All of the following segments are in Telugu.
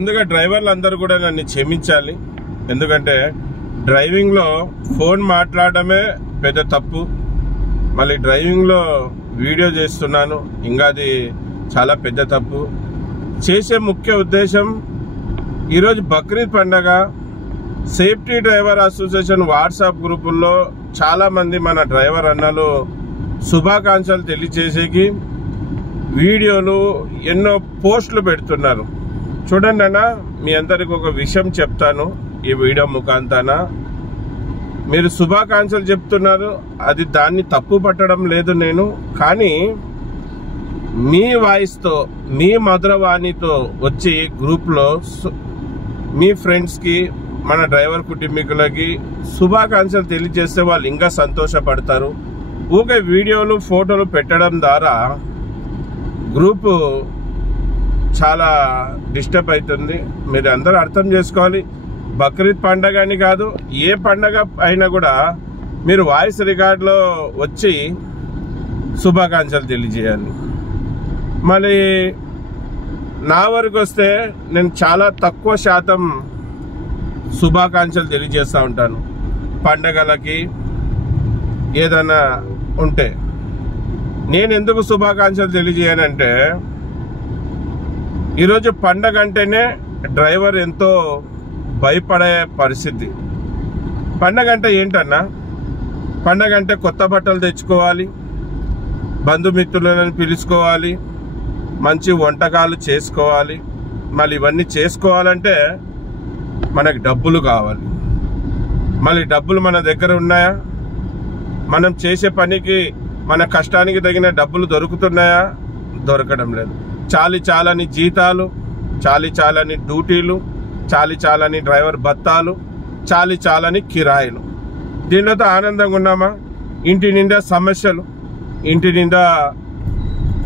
ముందుగా డ్రైవర్లు అందరూ కూడా నన్ను క్షమించాలి. ఎందుకంటే డ్రైవింగ్లో ఫోన్ మాట్లాడడమే పెద్ద తప్పు. మళ్ళీ డ్రైవింగ్లో వీడియో చేస్తున్నాను, ఇంకా అది చాలా పెద్ద తప్పు. చేసే ముఖ్య ఉద్దేశం, ఈరోజు బక్రీద్ పండగ. సేఫ్టీ డ్రైవర్ అసోసియేషన్ వాట్సాప్ గ్రూపుల్లో చాలామంది మన డ్రైవర్ అన్నలు శుభాకాంక్షలు తెలియజేసేకి వీడియోలు ఎన్నో పోస్టులు పెడుతున్నారు. చూడండి అన్న, మీ అందరికి ఒక విషయం చెప్తాను ఈ వీడియో ముఖాంతాన. మీరు శుభాకాంక్షలు చెప్తున్నారు, అది దాన్ని తప్పు పట్టడం లేదు నేను. కానీ మీ వాయిస్తో, మీ మధురవాణితో వచ్చి గ్రూప్లో మీ ఫ్రెండ్స్కి, మన డ్రైవర్ కుటుంబీకులకి శుభాకాంక్షలు తెలియజేస్తే వాళ్ళు ఇంకా సంతోషపడతారు. ఊకే వీడియోలు ఫోటోలు పెట్టడం ద్వారా గ్రూపు చాలా డిస్టర్బ్ అవుతుంది. మీరు అందరూ అర్థం చేసుకోవాలి. బక్రీద్ పండగ అని కాదు, ఏ పండగ అయినా కూడా మీరు వాయిస్ రికార్డులో వచ్చి శుభాకాంక్షలు తెలియజేయాలి. మళ్ళీ నా వరకు వస్తే నేను చాలా తక్కువ శాతం శుభాకాంక్షలు తెలియజేస్తూ ఉంటాను. పండగలకి ఏదైనా ఉంటే నేను ఎందుకు శుభాకాంక్షలు తెలియజేయనంటే, ఈరోజు పండగ అంటేనే డ్రైవర్ ఎంతో భయపడే పరిస్థితి. పండగ అంటే ఏంటన్నా? పండగ అంటే కొత్త బట్టలు తెచ్చుకోవాలి, బంధుమిత్రులను పిలుచుకోవాలి, మంచి వంటకాలు చేసుకోవాలి. మళ్ళీ ఇవన్నీ చేసుకోవాలంటే మనకి డబ్బులు కావాలి. మళ్ళీ డబ్బులు మన దగ్గర ఉన్నాయా? మనం చేసే పనికి, మన కష్టానికి తగిన డబ్బులు దొరుకుతున్నాయా? దొరకడం లేదు. చాలని జీతాలు, చాలని డ్యూటీలు, చాలని డ్రైవర్ భత్తాలు, చాలని కిరాయిలు. దీనితో ఆనందంగా ఉన్నామా? ఇంటి నిండా సమస్యలు, ఇంటి నిండా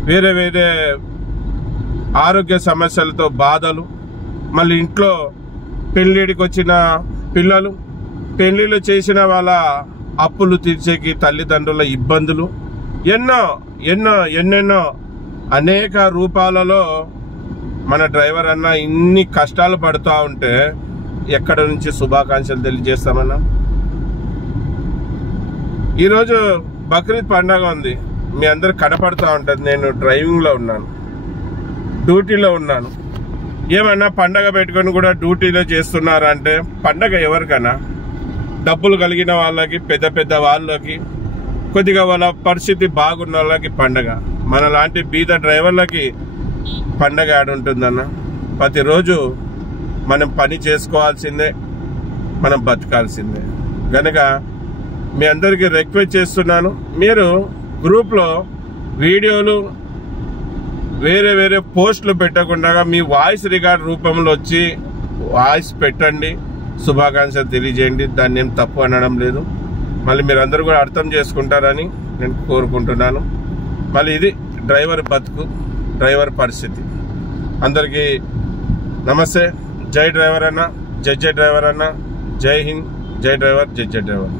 వేరే వేరే ఆరోగ్య సమస్యలతో బాధలు. మళ్ళీ ఇంట్లో పెళ్ళిడికి వచ్చిన పిల్లలు, పెళ్ళిళ్ళు చేసిన వాళ్ళ అప్పులు తీర్చేకి తల్లిదండ్రుల ఇబ్బందులు, ఎన్నెన్నో అనేక రూపాలలో మన డ్రైవర్ అన్న ఇన్ని కష్టాలు పడుతూ ఉంటే ఎక్కడ నుంచి శుభాకాంక్షలు తెలియజేస్తామన్నా? ఈరోజు బక్రీద్ పండగ ఉంది, మీ అందరు కనపడుతూ ఉంటుంది. నేను డ్రైవింగ్లో ఉన్నాను, డ్యూటీలో ఉన్నాను. ఏమన్నా పండగ పెట్టుకొని కూడా డ్యూటీలో చేస్తున్నారంటే, పండగ ఎవరికన్నా? డబ్బులు కలిగిన వాళ్ళకి, పెద్ద వాళ్ళకి, కొద్దిగా వాళ్ళ పరిస్థితి బాగున్న వాళ్ళకి పండగ. మన లాంటి బీద డ్రైవర్లకి పండగ ఆడుంటుందన్న. ప్రతిరోజు మనం పని చేసుకోవాల్సిందే, మనం బతకాల్సిందే. కనుక మీ అందరికీ రిక్వెస్ట్ చేస్తున్నాను, మీరు గ్రూప్లో వీడియోలు వేరే పోస్టులు పెట్టకుండా మీ వాయిస్ రికార్డ్ రూపంలో వచ్చి వాయిస్ పెట్టండి, శుభాకాంక్షలు తెలియజేయండి. దాన్ని ఏం తప్పు అనడం లేదు. మళ్ళీ మీరు అందరూ కూడా అర్థం చేసుకుంటారని నేను కోరుకుంటున్నాను. మళ్ళీ ఇది డ్రైవర్ బతుకు, డ్రైవర్ పరిస్థితి. అందరికీ నమస్తే. జై డ్రైవర్ అన్న, జై డ్రైవర్ అన్న, జై హింద్, జై డ్రైవర్, జై డ్రైవర్.